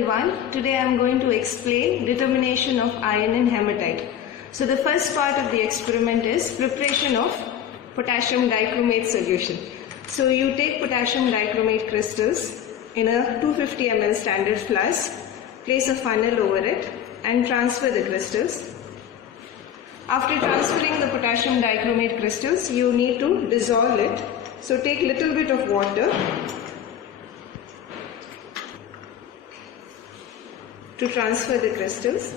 everyone. Today I am going to explain determination of iron in hematite. So the first part of the experiment is preparation of potassium dichromate solution. So you take potassium dichromate crystals in a 250 ml standard flask, place a funnel over it and transfer the crystals. After transferring the potassium dichromate crystals, you need to dissolve it. So take little bit of water to transfer the crystals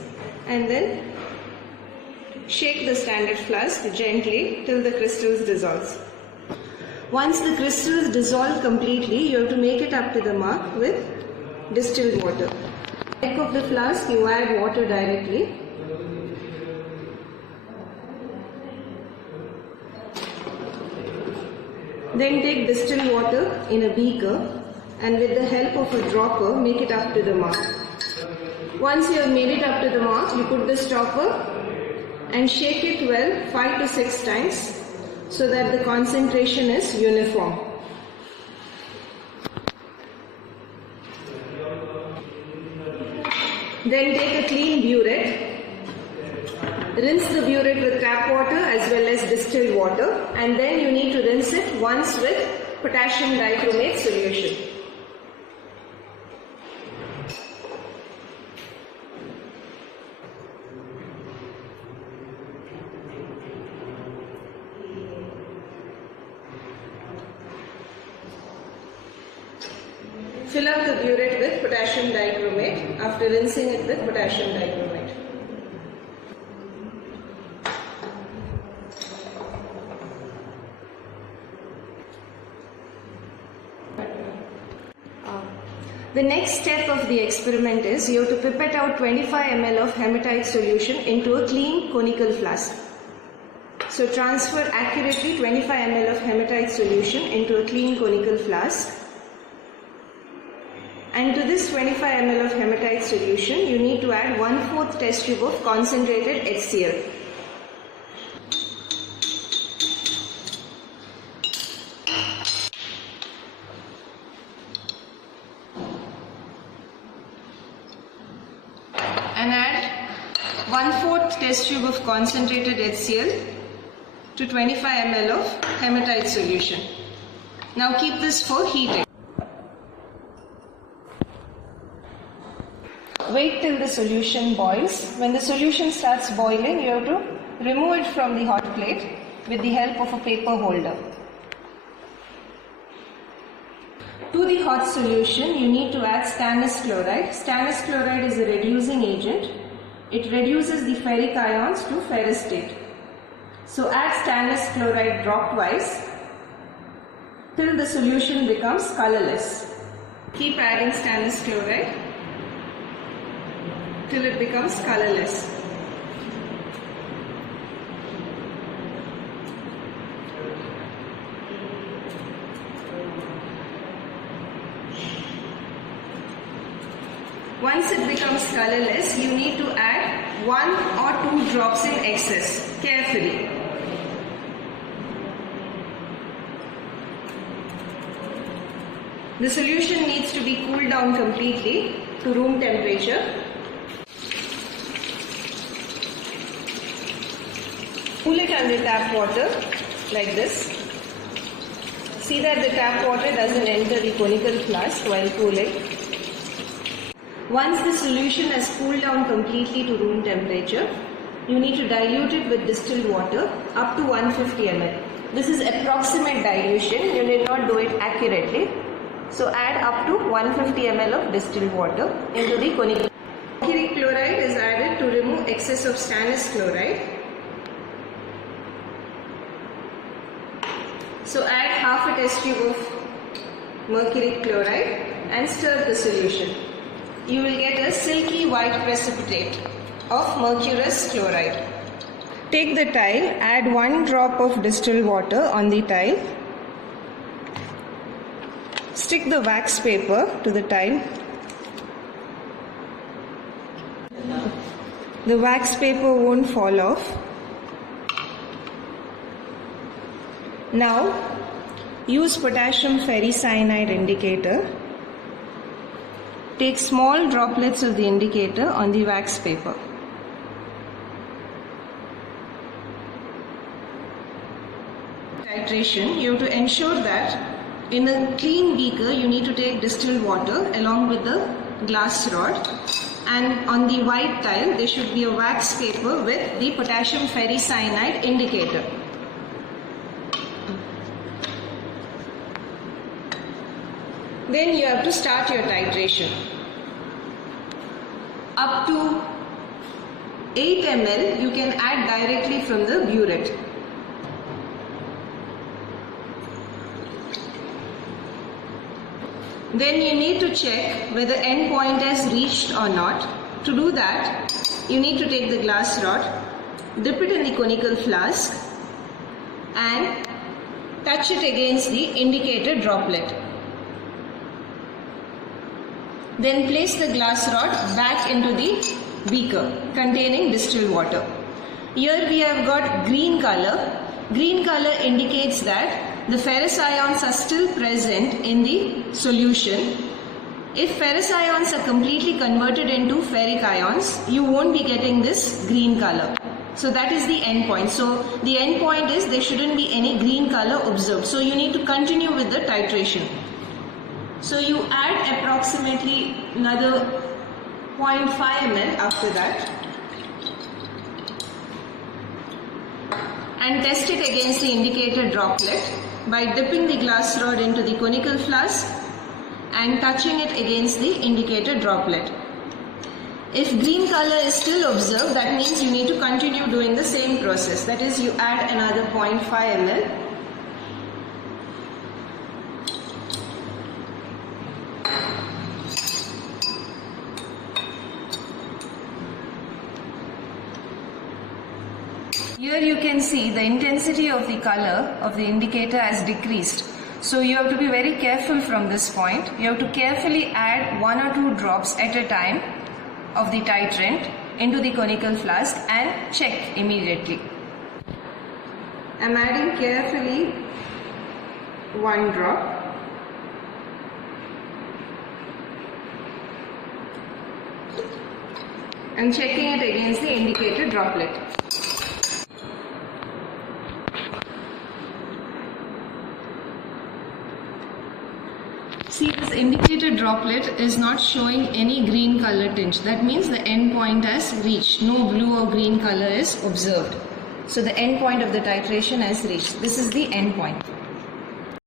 and then shake the standard flask gently till the crystals dissolve. Once the crystals dissolve completely, you have to make it up to the mark with distilled water. At the neck of the flask, you add water directly. Then take distilled water in a beaker and with the help of a dropper, make it up to the mark. Once you have made it up to the mark, you put the stopper and shake it well 5 to 6 times so that the concentration is uniform. Then take a clean burette, rinse the burette with tap water as well as distilled water, and then you need to rinse it once with potassium dichromate solution. Fill up the burette with potassium dichromate after rinsing it with potassium dichromate. The next step of the experiment is you have to pipette out 25 ml of hematite solution into a clean conical flask. So transfer accurately 25 ml of hematite solution into a clean conical flask. And to this 25 ml of hematite solution, you need to add 1/4 test tube of concentrated HCl. And add 1/4 test tube of concentrated HCl to 25 ml of hematite solution. Now keep this for heating. Wait till the solution boils. When the solution starts boiling, you have to remove it from the hot plate with the help of a paper holder. To the hot solution, you need to add stannous chloride. Stannous chloride is a reducing agent. It reduces the ferric ions to ferrous state. So add stannous chloride dropwise till the solution becomes colorless. Keep adding stannous chloride till it becomes colorless. Once it becomes colorless, you need to add 1 or 2 drops in excess, carefully. The solution needs to be cooled down completely to room temperature. Cool it under tap water like this. See that the tap water doesn't enter the conical flask while cooling. Once the solution has cooled down completely to room temperature, you need to dilute it with distilled water up to 150 ml. This is approximate dilution, you need not do it accurately. So add up to 150 ml of distilled water into the conical. Mercury chloride is added to remove excess of stannous chloride. So add half a test tube of mercury chloride and stir the solution. You will get a silky white precipitate of mercurous chloride. Take the tile, add 1 drop of distilled water on the tile. Stick the wax paper to the tile. The wax paper won't fall off. Now use potassium ferricyanide indicator. take small droplets of the indicator on the wax paper. Titration, you have to ensure that in a clean beaker you need to take distilled water along with the glass rod, and on the white tile there should be a wax paper with the potassium ferricyanide indicator. Then you have to start your titration. Up to 8 ml you can add directly from the burette. Then you need to check whether end point has reached or not. To do that, you need to take the glass rod, dip it in the conical flask and touch it against the indicator droplet. Then place the glass rod back into the beaker containing distilled water. Here we have got green color. Green color indicates that the ferrous ions are still present in the solution. If ferrous ions are completely converted into ferric ions, you won't be getting this green color. So that is the end point. So the end point is there shouldn't be any green color observed. So you need to continue with the titration. So you add approximately another 0.5 ml after that and test it against the indicator droplet by dipping the glass rod into the conical flask and touching it against the indicator droplet. If green color is still observed, that means you need to continue doing the same process. That is, you add another 0.5 ml. Here you can see the intensity of the color of the indicator has decreased. So you have to be very careful from this point. You have to carefully add 1 or 2 drops at a time of the titrant into the conical flask and check immediately. I am adding carefully 1 drop. And checking it against the indicator droplet. See, this indicator droplet is not showing any green color tinge. That means the end point has reached. No blue or green color is observed. So the end point of the titration has reached. This is the end point.